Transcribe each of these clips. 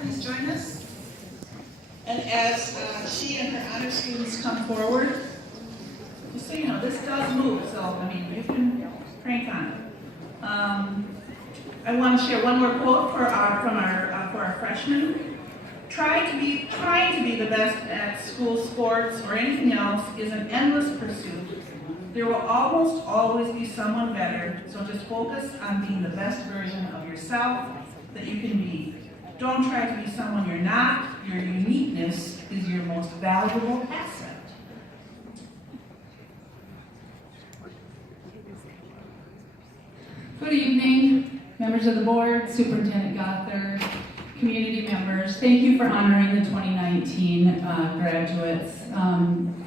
please join us. And as she and her honor students come forward, just so you know, this does move, so I mean, you can crank on. I want to share one more quote for our freshmen. Trying to be the best at school sports or anything else is an endless pursuit. There will almost always be someone better, so just focus on being the best version of yourself that you can be. Don't try to be someone you're not. Your uniqueness is your most valuable asset. Good evening, members of the board, Superintendent Gothard, community members. Thank you for honoring the 2019 graduates.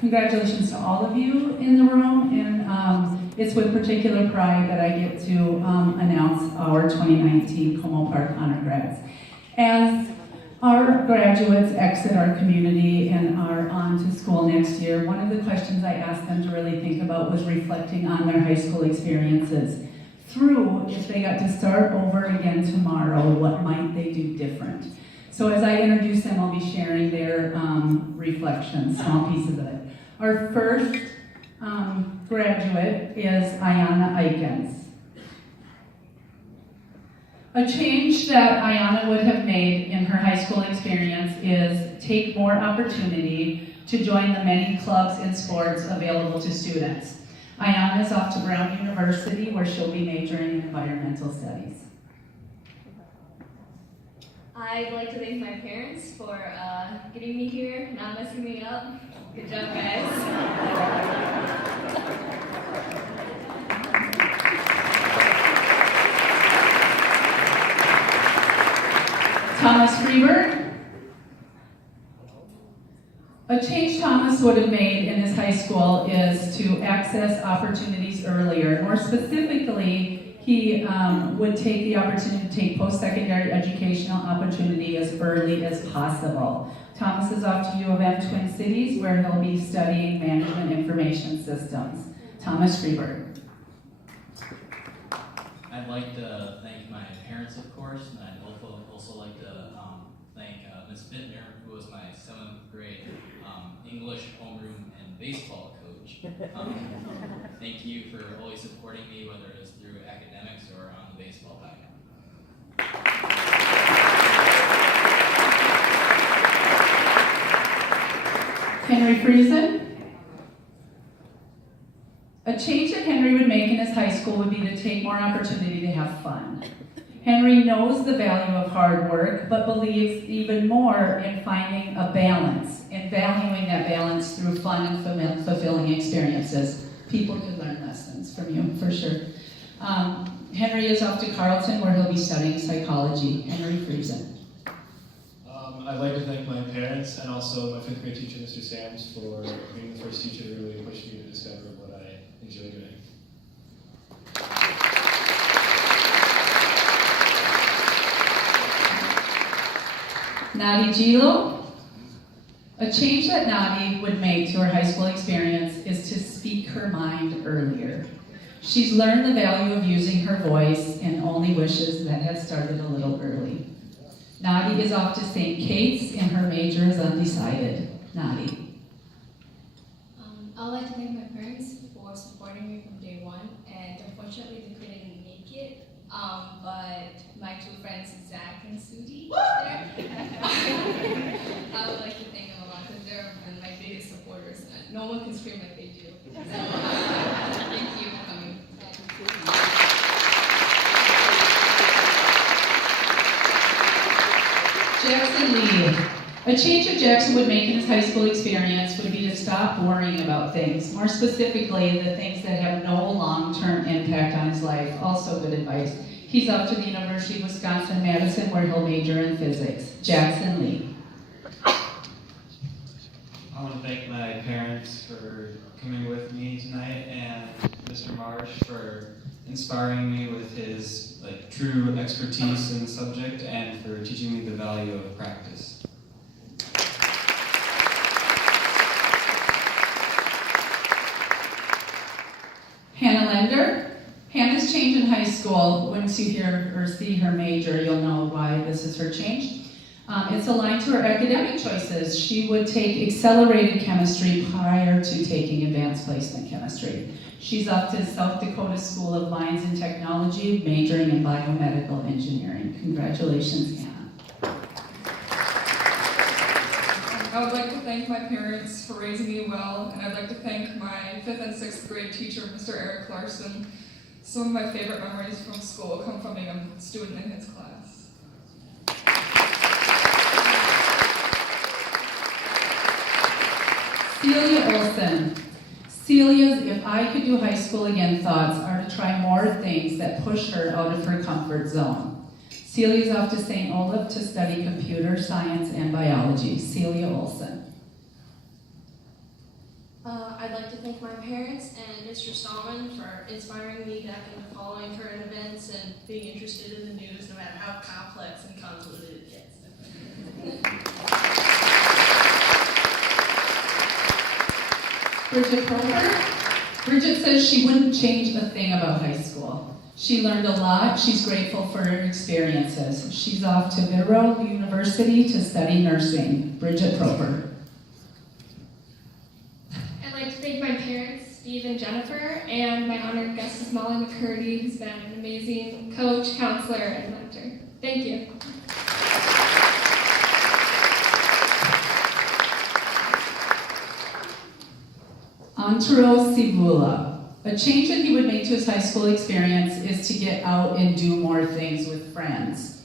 Congratulations to all of you in the room, and it's with particular pride that I get to announce our 2019 Como Park Honor Grads. As our graduates exit our community and are on to school next year, one of the questions I asked them to really think about was reflecting on their high school experiences. Through, if they got to start over again tomorrow, what might they do different? So as I introduce them, I'll be sharing their reflections, small pieces of it. Our first graduate is Ayana Aikens. A change that Ayana would have made in her high school experience is take more opportunity to join the many clubs and sports available to students. Ayana is off to Brown University, where she'll be majoring in environmental studies. I'd like to thank my parents for getting me here, not messing me up. Good job, guys. Thomas Freeberg. A change Thomas would have made in his high school is to access opportunities earlier. More specifically, he would take the opportunity to take post-secondary educational opportunity as early as possible. Thomas is off to U of M Twin Cities, where he'll be studying management information systems. Thomas Freeberg. I'd like to thank my parents, of course, and I'd also like to thank Ms. Bittner, who was my 7th grade English, homeroom, and baseball coach. Thank you for always supporting me, whether it was through academics or on the baseball diamond. Henry Friesen. A change that Henry would make in his high school would be to take more opportunity to have fun. Henry knows the value of hard work, but believes even more in finding a balance and valuing that balance through fun and fulfilling experiences. People could learn lessons from you, for sure. Henry is off to Carleton, where he'll be studying psychology. Henry Friesen. I'd like to thank my parents and also my 5th grade teacher, Mr. Sams, for being the first teacher to really push me to discover what I enjoy doing. Nadi Gilo. A change that Nadi would make to her high school experience is to speak her mind earlier. She's learned the value of using her voice and only wishes that had started a little early. Nadi is off to St. Kate's and her major is undecided. Nadi. I'd like to thank my parents for supporting me from day one, and unfortunately they couldn't make it, but my 2 friends, Zach and Sudi, there. I would like to thank them a lot because they're my biggest supporters. No one can scream like they do. So, thank you for coming. Jackson Lee. A change that Jackson would make in his high school experience would be to stop worrying about things. More specifically, the things that have no long-term impact on his life. Also good advice. He's off to the University of Wisconsin-Madison, where he'll major in physics. Jackson Lee. I want to thank my parents for coming with me tonight, and Mr. Marsh for inspiring me with his true expertise in the subject and for teaching me the value of practice. Hannah Lender. Hannah's change in high school, once you hear or see her major, you'll know why this is her change. It's aligned to her academic choices. She would take accelerated chemistry prior to taking advanced placement chemistry. She's off to South Dakota School of Mines and Technology, majoring in biomedical engineering. Congratulations, Anna. I would like to thank my parents for raising me well, and I'd like to thank my 5th and 6th grade teacher, Mr. Eric Larson. Some of my favorite memories from school come from being a student in his class. Celia Olson. Celia's "if I could do high school again" thoughts are to try more things that push her out of her comfort zone. Celia's off to St. Olaf to study computer science and biology. Celia Olson. I'd like to thank my parents and Mr. Stallman for inspiring me back into following current events and being interested in the news no matter how complex and convoluted it gets. Bridget Proper. Bridget says she wouldn't change a thing about high school. She learned a lot. She's grateful for her experiences. She's off to Vero University to study nursing. Bridget Proper. I'd like to thank my parents, Steve and Jennifer, and my honored guest is Molly McCurdy, who's been an amazing coach, counselor, and mentor. Thank you. Antero Sivula. A change that he would make to his high school experience is to get out and do more things with friends.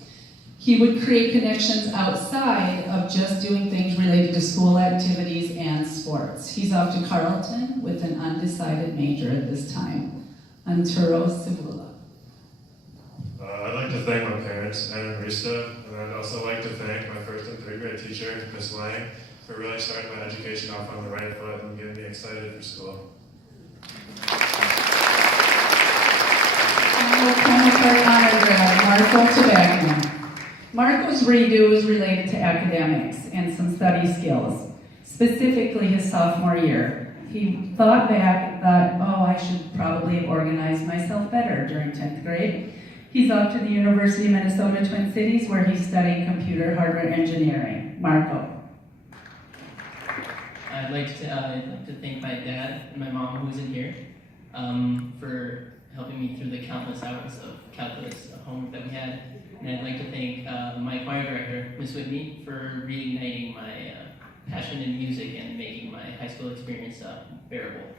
He would create connections outside of just doing things related to school activities and sports. He's off to Carleton with an undecided major at this time. Antero Sivula. I'd like to thank my parents, Anna and Risa, and I'd also like to thank my 1st and 3rd grade teacher, Miss Lang, for really starting my education off on the right foot and getting me excited for school. Marco Tabacco. Marco's redo is related to academics and some study skills, specifically his sophomore year. He thought back and thought, oh, I should probably have organized myself better during 10th grade. He's off to the University of Minnesota Twin Cities where he's studying computer hardware engineering. Marco. I'd like to thank my dad and my mom, who's in here, for helping me through the countless hours of calculus homework that we had. And I'd like to thank my choir director, Miss Whitney, for reigniting my passion in music and making my high school experience bearable.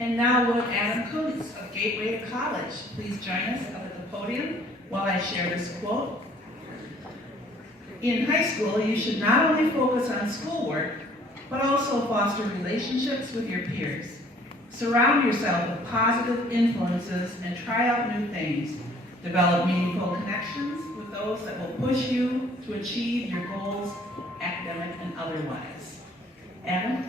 And now would Adam Kuntz of Gateway to College please join us up at the podium while I share this quote. In high school, you should not only focus on schoolwork, but also foster relationships with your peers. Surround yourself with positive influences and try out new things. Develop meaningful connections with those that will push you to achieve your goals, academic and otherwise. Adam?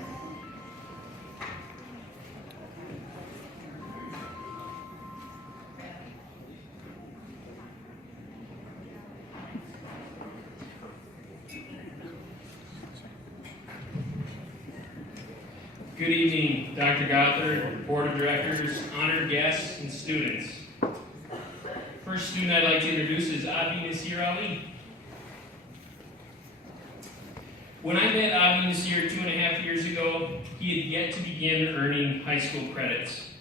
Good evening, Dr. Gothard, Board of Directors, honored guests, and students. First student I'd like to introduce is Avi Nasir Ali. When I met Avi Nasir 2.5 years ago, he had yet to begin earning high school credits.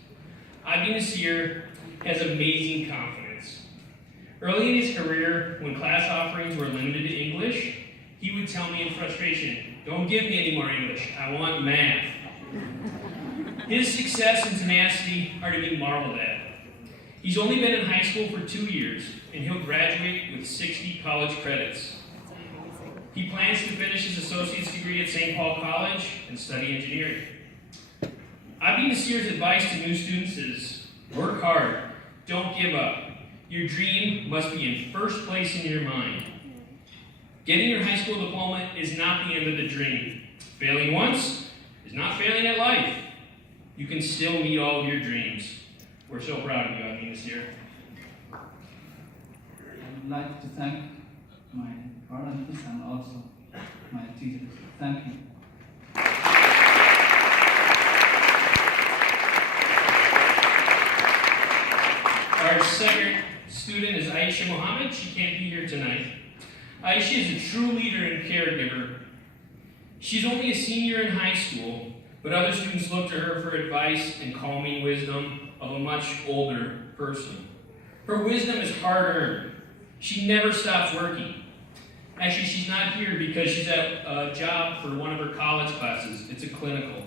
Avi Nasir has amazing confidence. Early in his career, when class offerings were limited to English, he would tell me in frustration, "Don't give me any more English, I want math." His success and tenacity are to be marveled at. He's only been in high school for 2 years, and he'll graduate with 60 college credits. He plans to finish his associate's degree at St. Paul College and study engineering. Avi Nasir's advice to new students is, work hard, don't give up. Your dream must be in first place in your mind. Getting your high school diploma is not the end of the dream. Failing once is not failing at life. You can still meet all of your dreams. We're so proud of you, Avi Nasir. I would like to thank my parents and also my teachers. Thank you. second student is Aisha Mohammed. She can't be here tonight. Aisha is a true leader and caregiver. She's only a senior in high school, but other students look to her for advice and calming wisdom of a much older person. Her wisdom is hard-earned. She never stops working. Actually, she's not here because she's at a job for one of her college classes. It's a clinical.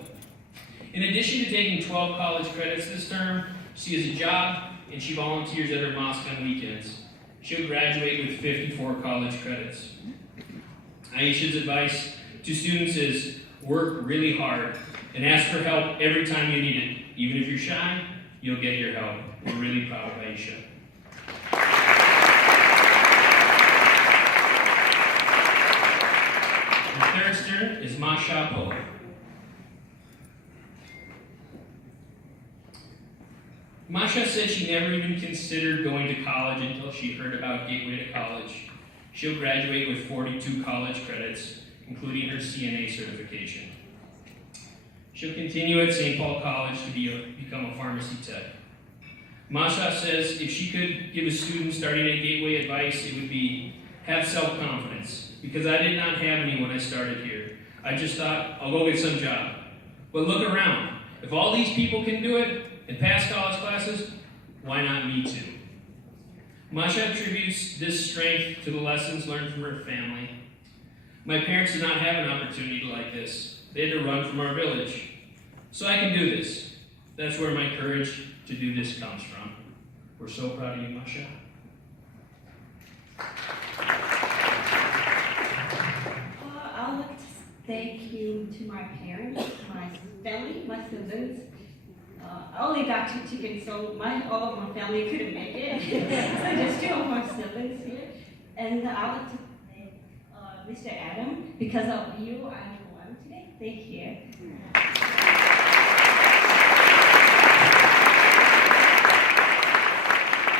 In addition to taking 12 college credits this term, she has a job and she volunteers at her mosque on weekends. She'll graduate with 54 college credits. Aisha's advice to students is work really hard and ask for help every time you need it. Even if you're shy, you'll get your help. We're really proud of Aisha. The third student is Masha Pola. Masha said she never even considered going to college until she heard about Gateway to College. She'll graduate with 42 college credits, including her CNA certification. She'll continue at St. Paul College to become a pharmacy tech. Masha says if she could give a student starting at Gateway advice, it would be have self-confidence, because I did not have any when I started here. I just thought, I'll go get some job. But look around. If all these people can do it and pass college classes, why not me too? Masha attributes this strength to the lessons learned from her family. My parents did not have an opportunity like this. They had to run from our village. So I can do this. That's where my courage to do this comes from. We're so proud of you, Masha. I'd like to thank you to my parents, my family, my siblings. I only got 2 tickets, so all of my family couldn't make it. So just 2 of my siblings here. And I'd like to thank Mr. Adam. Because of you, I'm one today. Thank you.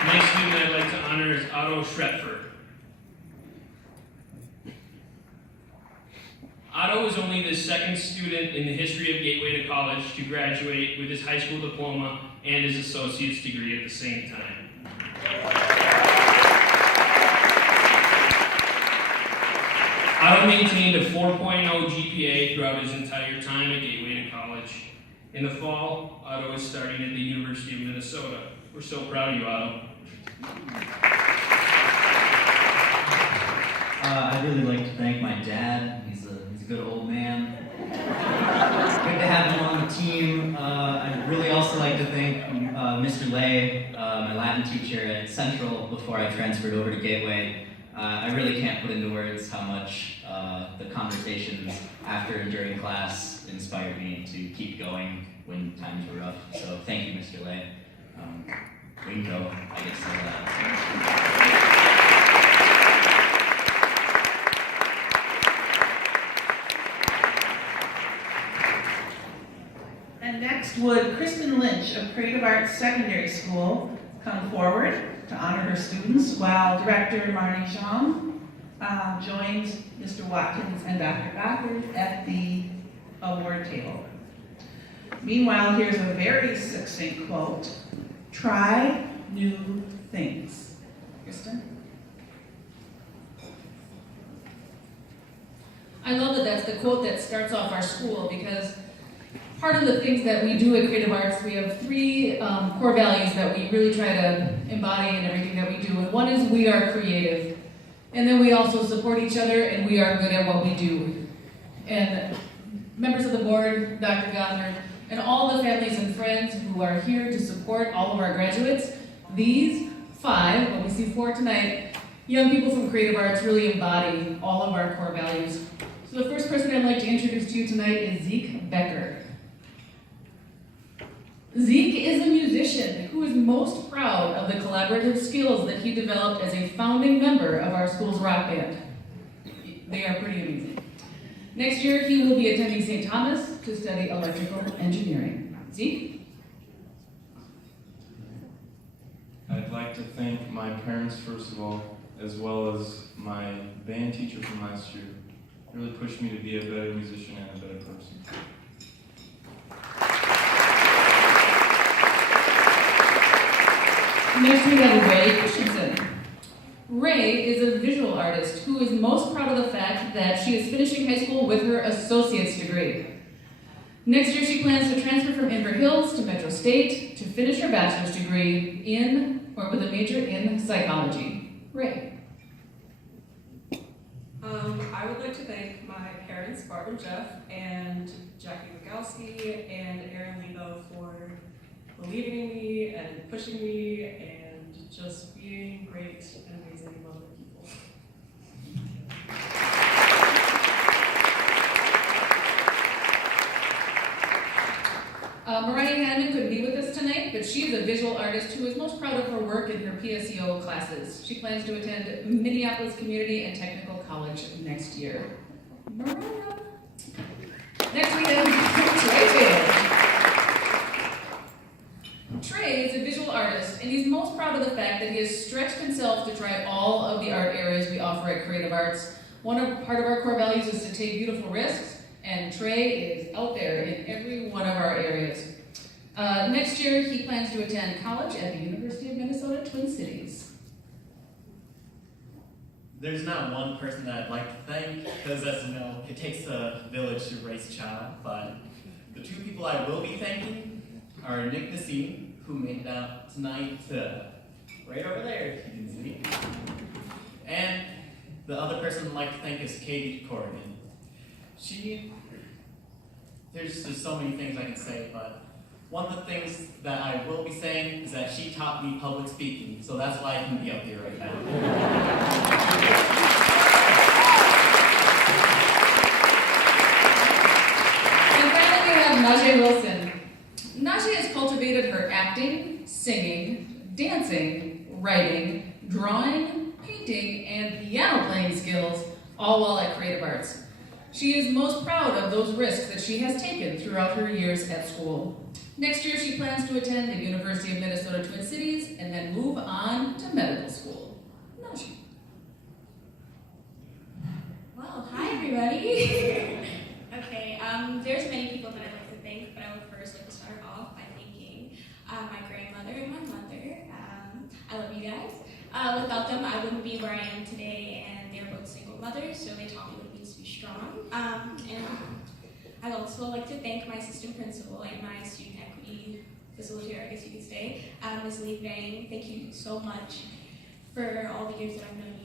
Next student I'd like to honor is Otto Schretfer. Otto is only the second student in the history of Gateway to College to graduate with his high school diploma and his associate's degree at the same time. Otto maintained a 4.0 GPA throughout his entire time at Gateway to College. In the fall, Otto is starting at the University of Minnesota. We're so proud of you, Otto. I'd really like to thank my dad. He's a good old man. Good to have him on the team. I'd really also like to thank Mr. Lay, my Latin teacher at Central before I transferred over to Gateway. I really can't put into words how much the conversations after and during class inspired me to keep going when times were rough. So thank you, Mr. Lay. Winko, I guess say that. And next would Kristen Lynch of Creative Arts Secondary School come forward to honor her students, while Director Marnie Zhang joins Mr. Watkins and Dr. Gothard at the award table. Meanwhile, here's a very succinct quote: try new things. Kristen? I love that that's the quote that starts off our school, because part of the things that we do at Creative Arts, we have 3 core values that we really try to embody in everything that we do. And one is we are creative. And then we also support each other, and we are good at what we do. And members of the board, Dr. Gothard, and all the families and friends who are here to support all of our graduates, these 5, but we see 4 tonight, young people from Creative Arts really embody all of our core values. So the first person I'd like to introduce to you tonight is Zeke Becker. Zeke is a musician who is most proud of the collaborative skills that he developed as a founding member of our school's rock band. They are pretty amazing. Next year, he will be attending St. Thomas to study electrical engineering. Zeke? I'd like to thank my parents, first of all, as well as my band teacher from last year. It really pushed me to be a better musician and a better person. Next we have Ray Christensen. Ray is a visual artist who is most proud of the fact that she is finishing high school with her associate's degree. Next year she plans to transfer from Inver Hills to Metro State to finish her bachelor's degree with a major in psychology. Ray. I would like to thank my parents, Barb and Jeff, and Jackie Rogowski, and Aaron Lebo for believing in me and pushing me and just being great and amazing, lovely people. Mariah Hannon couldn't be with us tonight, but she is a visual artist who is most proud of her work in her PSEO classes. She plans to attend Minneapolis Community and Technical College next year. Mariah. Next we have Trey Taylor. Trey is a visual artist, and he's most proud of the fact that he has stretched himself to try all of the art areas we offer at Creative Arts. Part of our core values is to take beautiful risks, and Trey is out there in every one of our areas. Next year, he plans to attend college at the University of Minnesota Twin Cities. There's not one person that I'd like to thank, because as you know, it takes a village to raise a child, but the two people I will be thanking are Nick Nassim, who made it out tonight to right over there, if you can see. And the other person I'd like to thank is Katie Corrigan. There's just so many things I can say, but one of the things that I will be saying is that she taught me public speaking, so that's why I can be up here right now. And finally, we have Najee Wilson. Najee has cultivated her acting, singing, dancing, writing, drawing, painting, and piano playing skills, all while at Creative Arts. She is most proud of those risks that she has taken throughout her years at school. Next year, she plans to attend the University of Minnesota Twin Cities and then move on to medical school. Najee. Well, hi everybody. Okay, there's many people that I'd like to thank, but I would first like to start off by thanking my grandmother and my mother. I love you guys. Without them, I wouldn't be where I am today, and they're both single mothers, so they taught me what it means to be strong. And I'd also like to thank my assistant principal and my student equity facilitator, I guess you could say, Ms. Lee Vang. Thank you so much for all the years that I've known